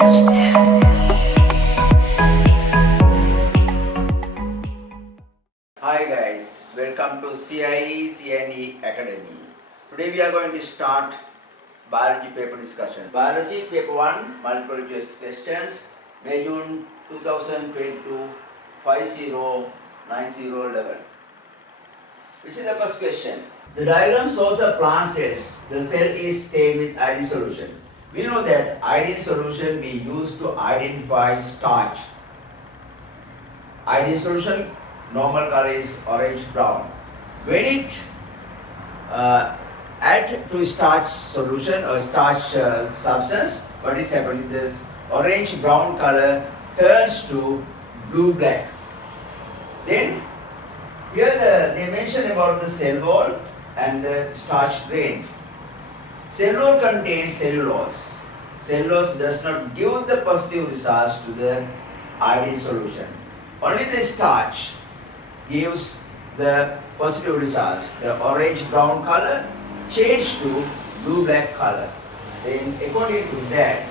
Hi guys, welcome to CIE GCE Academy. Today we are going to start biology paper discussion. Biology paper 1 multiple choice questions, May June 2022 509011. Which is the first question? The diagram shows a plant cells. The cell is stained with iodine solution. We know that iodine solution we use to identify starch. Iodine solution normal color is orange brown. When it add to starch solution or starch substance, what is happening? This orange brown color turns to blue black. Then here they mention about the cell wall and the starch grain. Cell wall contains cellulose. Cellulose does not give the positive results to the iodine solution. Only the starch gives the positive results. The orange brown color change to blue black color. Then according to that,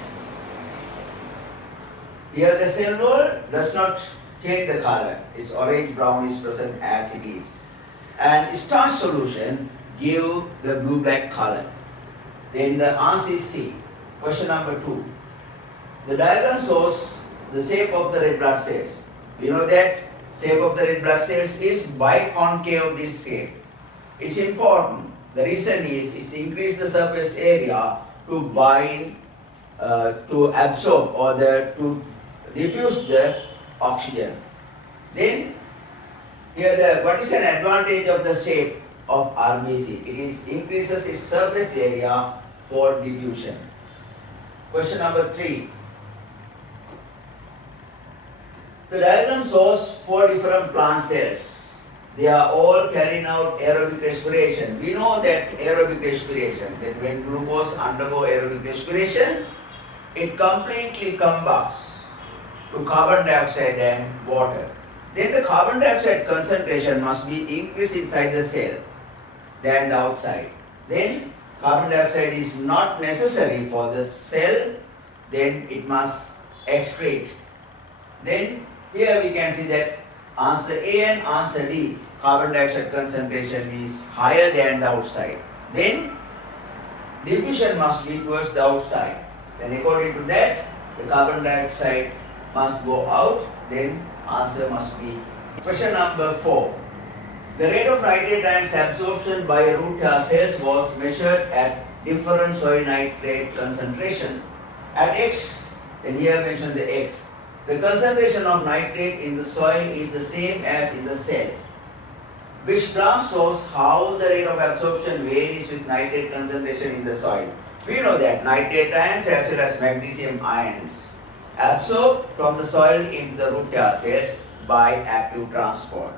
here the cell wall does not change the color. Its orange brown is present as it is. And starch solution give the blue black color. Then the answer is C. Question number 2. The diagram shows the shape of the red blood cells. We know that shape of the red blood cells is biconcave disc shape. It's important. The reason is it's increase the surface area to bind, to absorb or to diffuse the oxygen. Then here what is an advantage of the shape of RBC? It is increases its surface area for diffusion. Question number 3. The diagram shows 4 different plant cells. They are all carrying out aerobic respiration. We know that aerobic respiration, that when glucose undergo aerobic respiration, it completely combusts to carbon dioxide and water. Then the carbon dioxide concentration must be increased inside the cell than the outside. Then carbon dioxide is not necessary for the cell, then it must excrete. Then here we can see that answer A and answer D, carbon dioxide concentration is higher than the outside. Then diffusion must be towards the outside. Then according to that, the carbon dioxide must go out, then answer must be. Question number 4. The rate of nitrate ions absorption by root hair cells was measured at different soil nitrate concentration. At X, then here mention the X. The concentration of nitrate in the soil is the same as in the cell. Which graph shows how the rate of absorption varies with nitrate concentration in the soil. We know that nitrate ions as well as magnesium ions absorb from the soil into the root hair cells by active transport.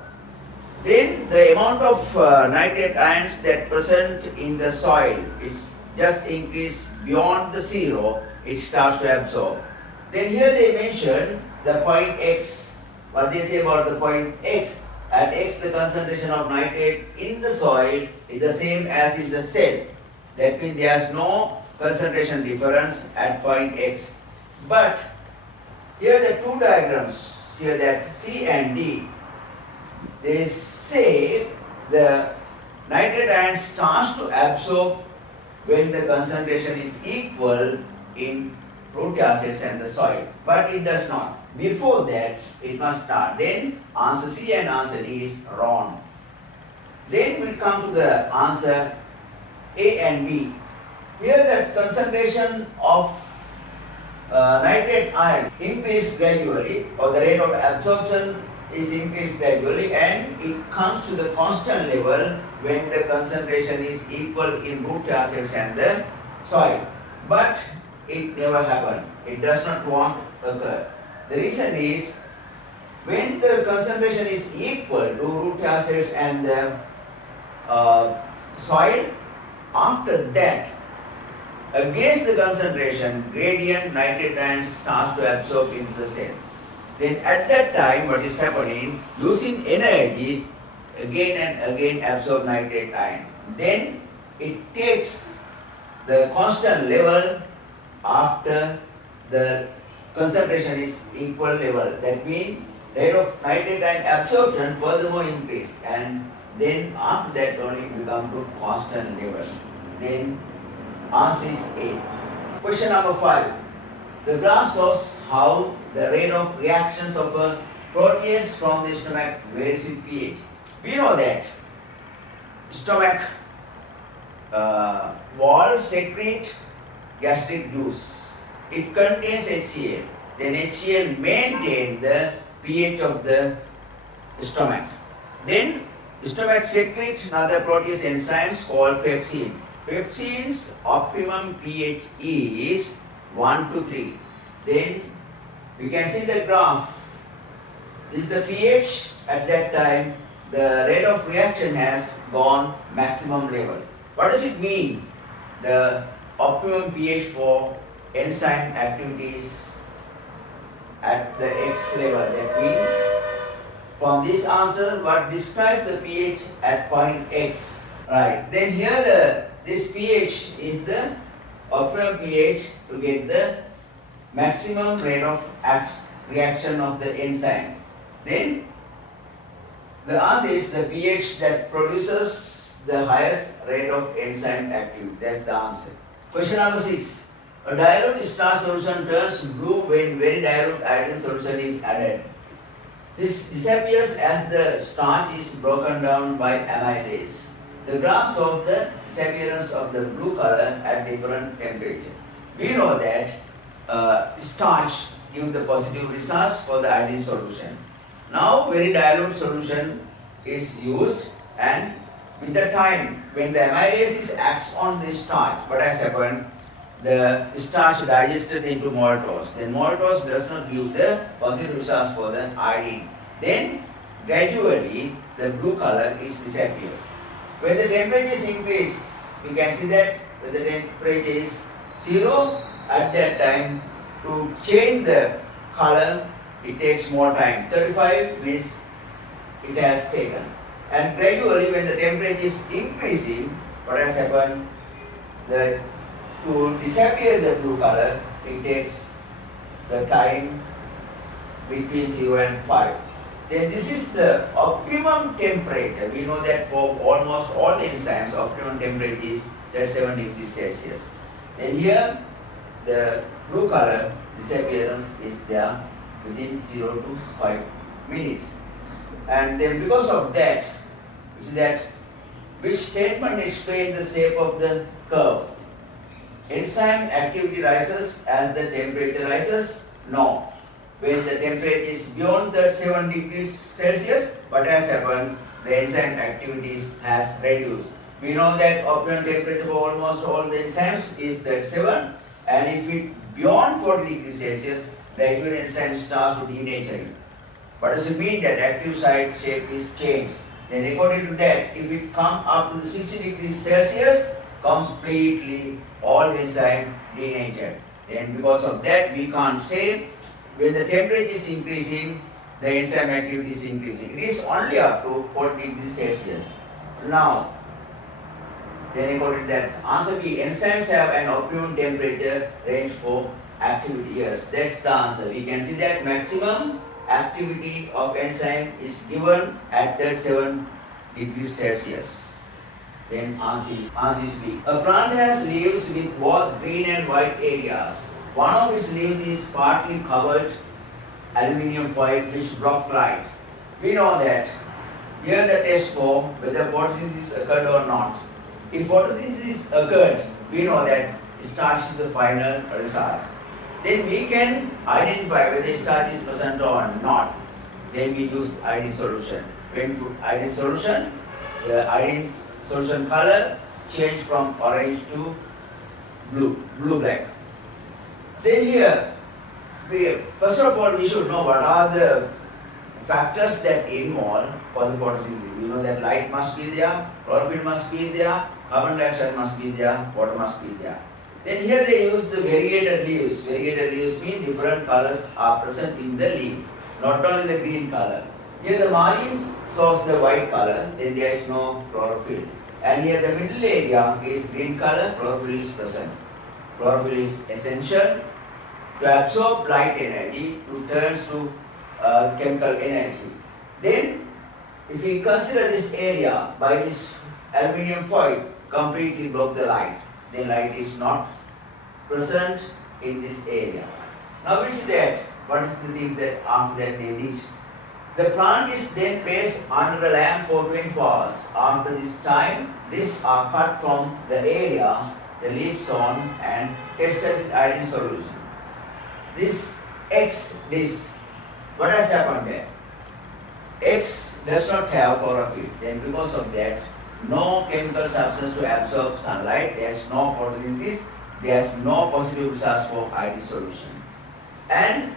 Then the amount of nitrate ions that present in the soil is just increased beyond the zero, it starts to absorb. Then here they mention the point X. What they say about the point X? At X the concentration of nitrate in the soil is the same as in the cell. That means there is no concentration difference at point X. But here the two diagrams, here that C and D, they say the nitrate ion starts to absorb when the concentration is equal in root hair cells and the soil, but it does not. Before that, it must start. Then answer C and answer D is wrong. Then we come to the answer A and B. Here the concentration of nitrate ion increase gradually, or the rate of absorption is increased gradually, and it comes to the constant level when the concentration is equal in root hair cells and the soil. But it never happened. It does not want to occur. The reason is when the concentration is equal to root hair cells and the soil, after that, against the concentration, gradient nitrate ions starts to absorb into the cell. Then at that time, what is happening? Losing energy, again and again absorb nitrate ion. Then it takes the constant level after the concentration is equal level. That means rate of nitrate ion absorption furthermore increase, and then after that only become to constant level. Then answer is A. Question number 5. The graph shows how the rate of reactions of a protease from the stomach varies with pH. We know that stomach wall secrete gastric juice. It contains HCl. Then HCl maintain the pH of the stomach. Then stomach secrete another protease enzymes called pepsin. Pepsin's optimum pH is 1 to 3. Then we can see the graph. This is the pH at that time. The rate of reaction has gone maximum level. What does it mean? The optimum pH for enzyme activities at the X level. That means from this answer, what describes the pH at point X. Right. Then here this pH is the optimum pH to get the maximum rate of reaction of the enzyme. Then the answer is the pH that produces the highest rate of enzyme activity. That's the answer. Question number 6. A dilute starch solution turns blue when very dilute iodine solution is added. This disappears as the starch is broken down by amylase. The graph shows the disappearance of the blue color at different temperature. We know that starch gives the positive results for the iodine solution. Now very dilute solution is used, and with the time when the amylase acts on the starch, what has happened? The starch digested into maltose. Then maltose does not give the positive results for the iodine. Then gradually the blue color is disappeared. When the temperature is increased, we can see that when the temperature is 0 at that time, to change the color it takes more time. 35 minutes it has taken. And gradually when the temperature is increasing, what has happened? To disappear the blue color, it takes the time between 0 and 5. Then this is the optimum temperature. We know that for almost all the enzymes, optimum temperature is that 7 degrees Celsius. Then here, the blue color disappearance is there within 0 to 5 minutes. And then because of that, which statement explains the shape of the curve? Enzyme activity rises as the temperature rises? No. When the temperature is beyond the 7 degrees Celsius, what has happened? The enzyme activities has reduced. We know that optimum temperature for almost all the enzymes is that 7, and if it beyond 40 degrees Celsius, the active enzyme starts to denature. What does it mean? That active site shape is changed. Then according to that, if it come up to the 60 degrees Celsius, completely all the enzyme denatured. And because of that, we can't say when the temperature is increasing, the enzyme activity is increasing. It is only up to 40 degrees Celsius. Now, then according to that, answer B, enzymes have an optimum temperature range for activity. Yes, that's the answer. We can see that maximum activity of enzyme is given at that 7 degrees Celsius. Then answer is B. A plant has leaves with both green and white areas. One of its leaves is partly covered aluminium foil which block light. We know that here the test for whether photosynthesis occurred or not. If photosynthesis occurred, we know that starch is the final result. Then we can identify whether starch is present or not. Then we use iodine solution. When we put iodine solution, the iodine solution color change from orange to blue-black. Then here, first of all, we should know what are the factors that involve for the photosynthesis. We know that light must be there, chlorophyll must be there, carbon dioxide must be there, water must be there. Then here they use the variegated leaves. Variegated leaves mean different colors are present in the leaf, not only the green color. Here the margin shows the white color, then there is no chlorophyll. And here the middle area is green color, chlorophyll is present. Chlorophyll is essential to absorb light energy to turn to chemical energy. Then, if we consider this area by this aluminium foil completely block the light, then light is not present in this area. Now we see that what is the things that after that they did. The plant is then placed under a lamp for 24 hours. After this time, these are cut from the area the leaves on and tested with iodine solution. This X disc, what has happened there? X does not have chlorophyll. Then because of that, no chemical substance to absorb sunlight, there is no photosynthesis, there is no positive charge for iodine solution. And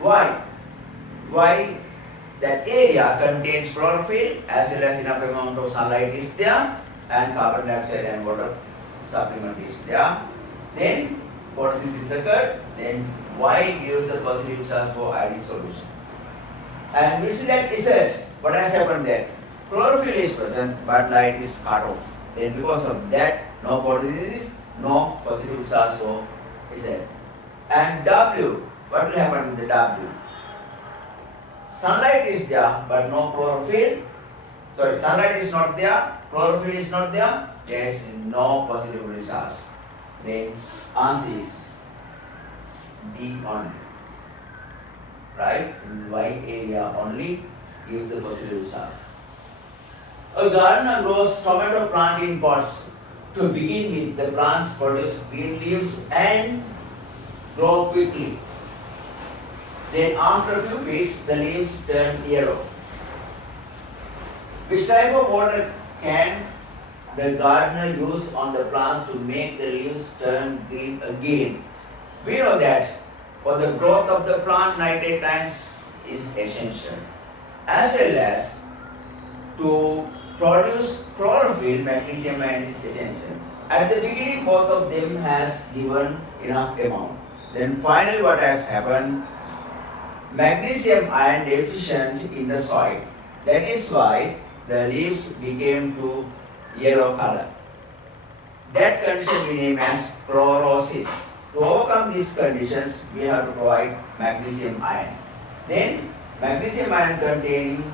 why? Why? That area contains chlorophyll as well as enough amount of sunlight is there and carbon dioxide and water supplement is there. Then photosynthesis occurred, then Y gives the positive charge for iodine solution. And we see that research, what has happened there? Chlorophyll is present but light is cut off. Then because of that, no photosynthesis, no positive charge for Z. And W, what will happen with the W? Sunlight is there but no chlorophyll. Sorry, sunlight is not there, chlorophyll is not there, there is no positive charge. Then answer is D only. Right? In Y area only gives the positive charge. A gardener grows tomato plant in pots. To begin with, the plants produce green leaves and grow quickly. Then after a few weeks, the leaves turn yellow. Which type of water can the gardener use on the plants to make the leaves turn green again? We know that for the growth of the plant, nitrate ions is essential. As well as to produce chlorophyll, magnesium ion is essential. At the beginning, both of them has given enough amount. Then finally what has happened? Magnesium ion deficient in the soil. That is why the leaves became to yellow color. That condition we name as chlorosis. To overcome these conditions, we have to provide magnesium ion. Then magnesium ion containing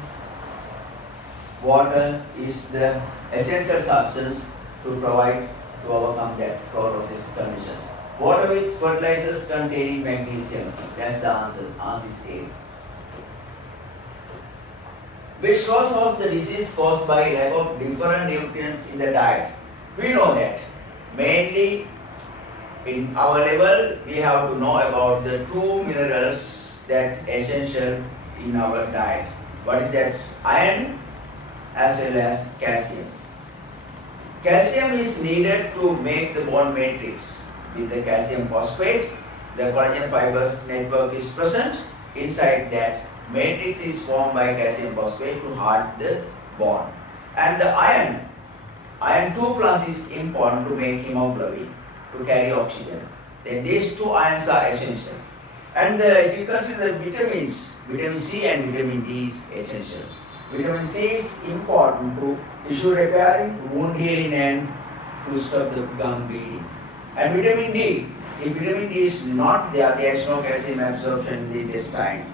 water is the essential substance to provide to overcome that chlorosis conditions. Water with fertilizers containing magnesium. That's the answer. Answer is A. Which source of the disease caused by lack of different nutrients in the diet? We know that mainly in our level we have to know about the two minerals that essential in our diet. What is that? Iron as well as calcium. Calcium is needed to make the bone matrix. With the calcium phosphate, the collagen fibers network is present. Inside that matrix is formed by calcium phosphate to harden the bone. And the iron 2 plus is important to make hemoglobin, to carry oxygen. Then these two ions are essential. And if you consider the vitamins, vitamin C and vitamin D is essential. Vitamin C is important to tissue repairing, wound healing and to stop the gum bleeding. And vitamin D, if vitamin D is not there, there is no calcium absorption in the intestine.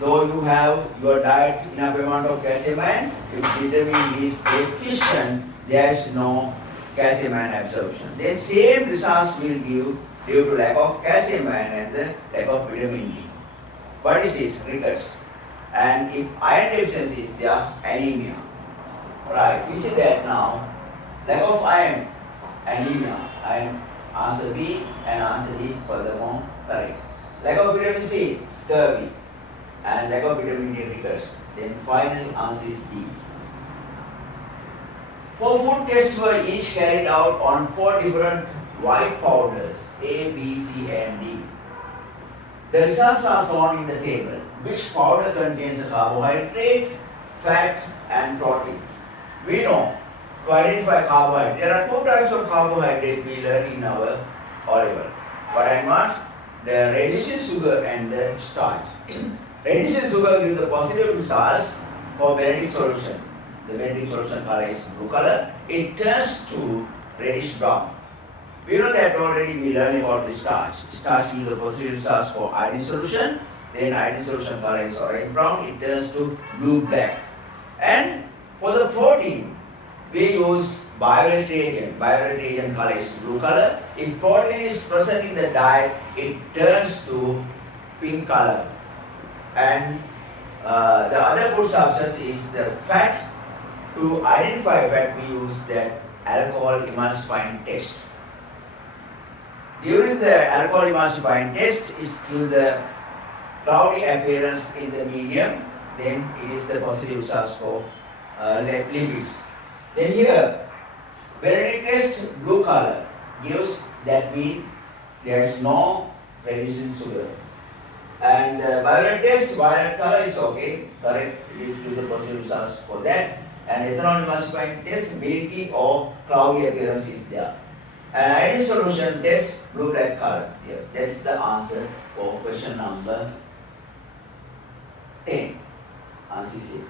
Though you have your diet enough amount of calcium ion, if vitamin D is deficient, there is no calcium ion absorption. Then same results will give due to lack of calcium ion and the lack of vitamin D. What is it? Rickets. And if iron deficiency is there, anemia. Right, we see that now. Lack of iron, anemia. And answer B and answer D furthermore correct. Lack of vitamin C, scurvy. And lack of vitamin D, rickets. Then final answer is D. 4 food tests were each carried out on 4 different white powders A, B, C and D. The results are shown in the table. Which powder contains a carbohydrate, fat and protein? We know to identify carbohydrate. There are 2 types of carbohydrate we learn in our O-level. What and what? The reduced sugar and the starch. Reduced sugar gives the positive results for Benedict solution. The Benedict solution color is blue color. It turns to reddish brown. We know that already we learned about the starch. Starch is the positive charge for iodine solution. Then iodine solution color is orange brown, it turns to blue black. And for the protein, we use violet reagent. Violet reagent color is blue color. If protein is present in the diet, it turns to pink color. And the other good substance is the fat. To identify fat, we use that alcohol emulsifying test. During the alcohol emulsifying test, it gives the cloudy appearance in the medium. Then it is the positive charge for lipids. Then here, when it tests blue color, gives that means there is no reducing sugar. And violet test, violet color is okay, correct, it is give the positive charge for that. And ethanol emulsifying test, milky or cloudy appearance is there. And iodine solution test, blue black color. Yes, that's the answer for question number 10. Answer C.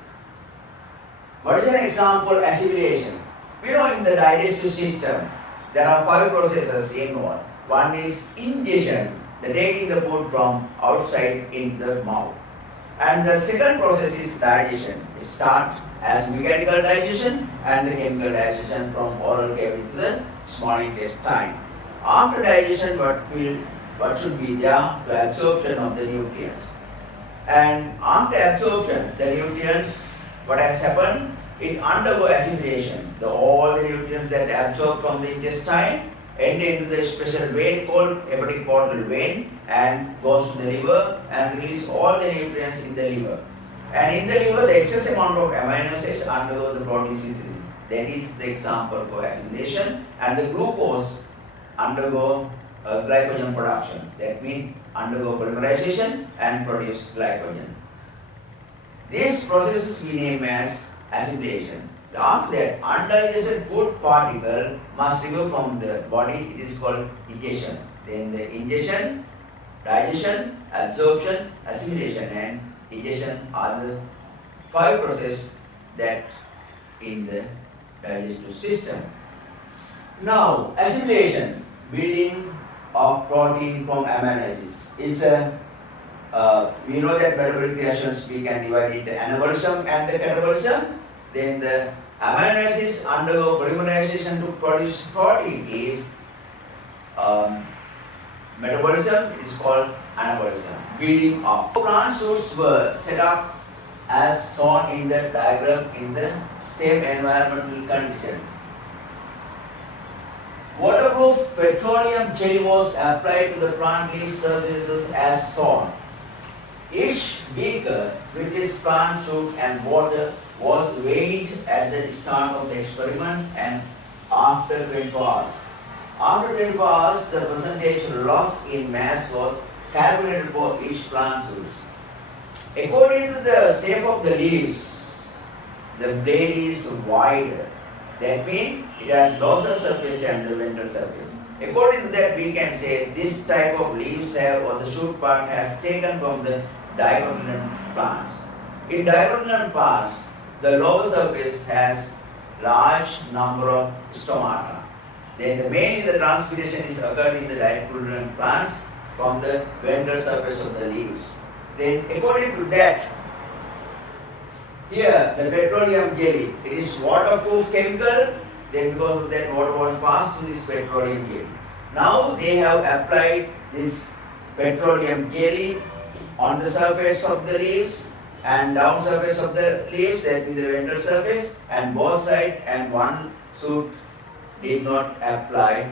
What is an example assimilation? We know in the digestive system, there are 5 processes involved. One is ingestion, the taking the food from outside into the mouth. And the second process is digestion. It starts as mechanical digestion and the chemical digestion from oral cavity to the small intestine. After digestion, what should be there? The absorption of the nutrients. And after absorption, the nutrients, what has happened? It undergo assimilation. All the nutrients that absorb from the intestine enter into the special vein called hepatic portal vein and goes to the liver and release all the nutrients in the liver. And in the liver, the excess amount of amino acids undergo the protein synthesis. That is the example for assimilation. And the glucose undergo glycogen production. That means undergo polymerization and produce glycogen. These processes we name as assimilation. After that, undigested food particle must remove from the body. It is called ingestion. Then the ingestion, digestion, absorption, assimilation and ingestion are the 5 processes that in the digestive system. Now, assimilation, building of protein from amino acids. It's we know that metabolic reactions we can divide into anabolism and the catabolism. Then the amino acids undergo polymerization to produce protein is metabolism. It is called anabolism. Building up. Plant suits were set up as shown in the diagram in the same environmental condition. Waterproof petroleum jelly was applied to the plant leaf surfaces as shown. Each beaker with its plant suit and water was weighed at the start of the experiment and after 24 hours. After 24 hours, the percentage loss in mass was calculated for each plant suit. According to the shape of the leaves, the blade is wider. That means it has dorsal surface and the ventral surface. According to that, we can say this type of leaves have or the shoot part has taken from the dicotyledon plants. In dicotyledon plants, the lower surface has large number of stomata. Then mainly the transpiration is occurred in the dicotyledon plants from the ventral surface of the leaves. Then according to that, here the petroleum jelly, it is waterproof chemical, then because of that water was passed to this petroleum jelly. Now they have applied this petroleum jelly on the surface of the leaves and down surface of the leaves, that is the ventral surface, and both sides, and one shoot did not apply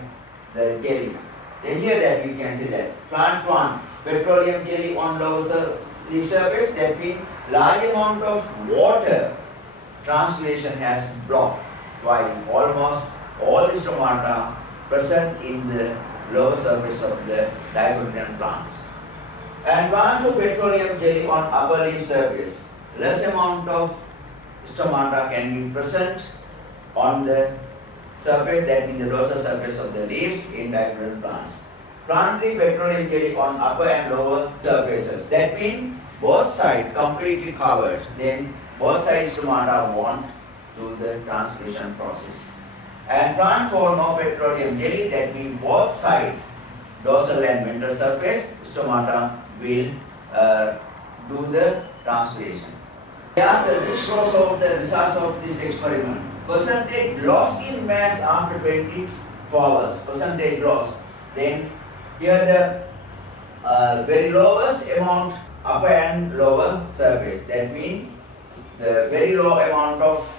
the jelly. Then here that we can see that plant 1, petroleum jelly on lower leaf surface, that means large amount of water transpiration has blocked, while almost all the stomata present in the lower surface of the dicotyledon plants. And plant 2, petroleum jelly on upper leaf surface, less amount of stomata can be present on the surface, that means the dorsal surface of the leaves in dicotyledon plants. Plant 3, petroleum jelly on upper and lower surfaces, that means both sides completely covered, then both sides stomata want to the transpiration process. And plant 4, no petroleum jelly, that means both sides, dorsal and ventral surface, stomata will do the transpiration. Yeah, which shows out the results of this experiment. Percentage loss in mass after 24 hours, percentage loss. Then here the very lowest amount upper and lower surface. That means the very low amount of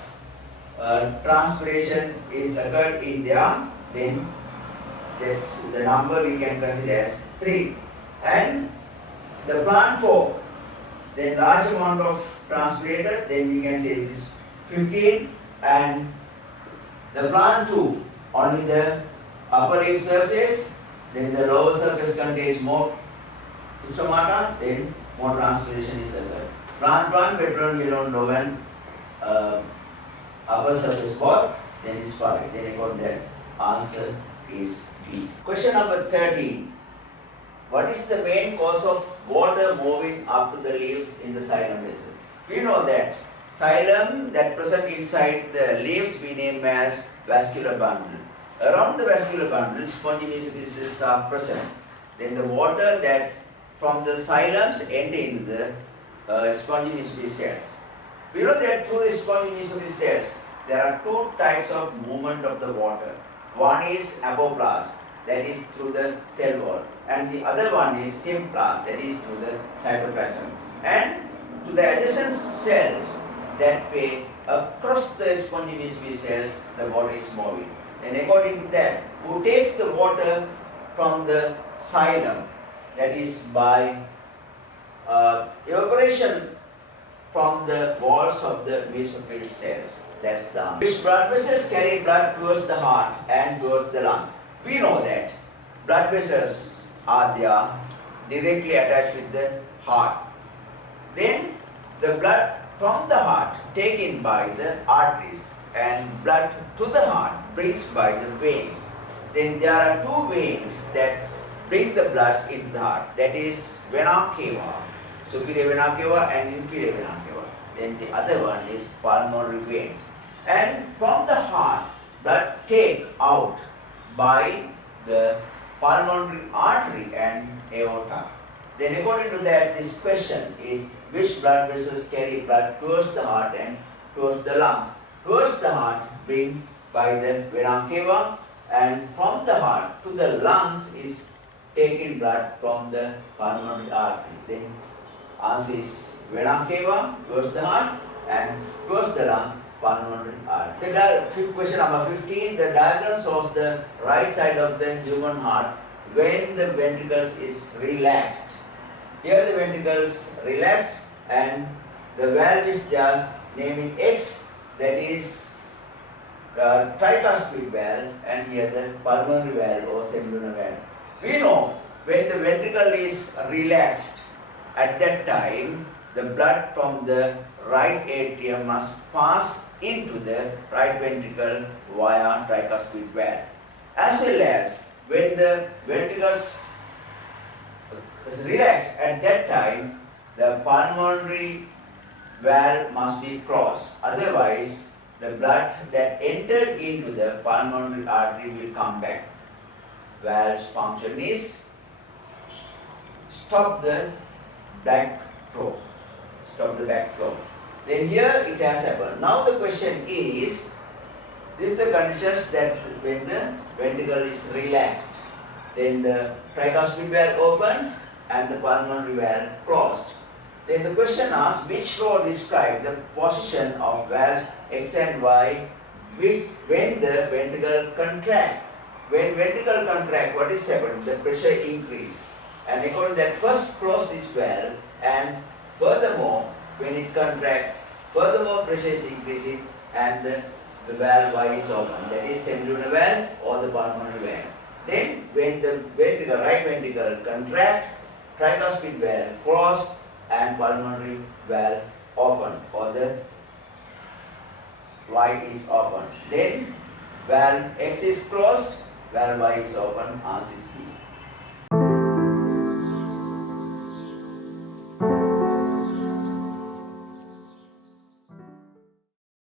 transpiration is occurred in there. Then that's the number we can consider as 3. And the plant 4, then large amount of transpirated, then we can say it is 15. And the plant 2, only the upper leaf surface, then the lower surface contains more stomata, then more transpiration is occurred. Plant 1, petroleum yellow, low and upper surface both, then is 5. Then I got that answer is B. Question number 13. What is the main cause of water moving up to the leaves in the xylem vessel? We know that xylem that present inside the leaves we name as vascular bundle. Around the vascular bundle, spongy mesophyses are present. Then the water that from the xylems enter into the spongy mesophysis cells. We know that through the spongy mesophysis cells, there are 2 types of movement of the water. One is apoplast, that is through the cell wall, and the other one is symplast, that is through the cytoplasm. And to the adjacent cells that way across the spongy mesophysis cells, the water is moving. And according to that, who takes the water from the xylem, that is by evaporation from the walls of the mesophyll cells. That's the answer. Which blood vessels carry blood towards the heart and towards the lungs? We know that blood vessels are there directly attached with the heart. Then the blood from the heart taken by the arteries and blood to the heart brings by the veins. Then there are 2 veins that bring the blood into the heart. That is vena cava, superior vena cava and inferior vena cava. Then the other one is pulmonary veins. And from the heart, blood taken out by the pulmonary artery and aorta. Then according to that, this question is which blood vessels carry blood towards the heart and towards the lungs? Towards the heart bring by the vena cava, and from the heart to the lungs is taken blood from the pulmonary artery. Then answer is vena cava towards the heart and towards the lungs pulmonary artery. The question number 15. The diagram shows the right side of the human heart when the ventricles is relaxed. Here the ventricles relaxed and the valve is there naming X, that is tricuspid valve, and here the pulmonary valve or semilunar valve. We know when the ventricle is relaxed, at that time the blood from the right atrium must pass into the right ventricle via tricuspid valve. As well as when the ventricles is relaxed, at that time the pulmonary valve must be closed. Otherwise, the blood that entered into the pulmonary artery will come back. Valve's function is stop the backflow. Stop the backflow. Then here it has happened. Now the question is, this is the conditions that when the ventricle is relaxed, then the tricuspid valve opens and the pulmonary valve closed. Then the question asks, which law describes the position of valves X and Y when the ventricle contracts? When ventricle contracts, what is happening? The pressure increase. And according to that, first close this valve, and furthermore, when it contracts, furthermore pressure is increasing and the valve Y is open. That is semilunar valve or the pulmonary valve. Then when the ventricle, right ventricle contracts, tricuspid valve closed and pulmonary valve open, or the Y is open. Then valve X is closed, valve Y is open, answer is B.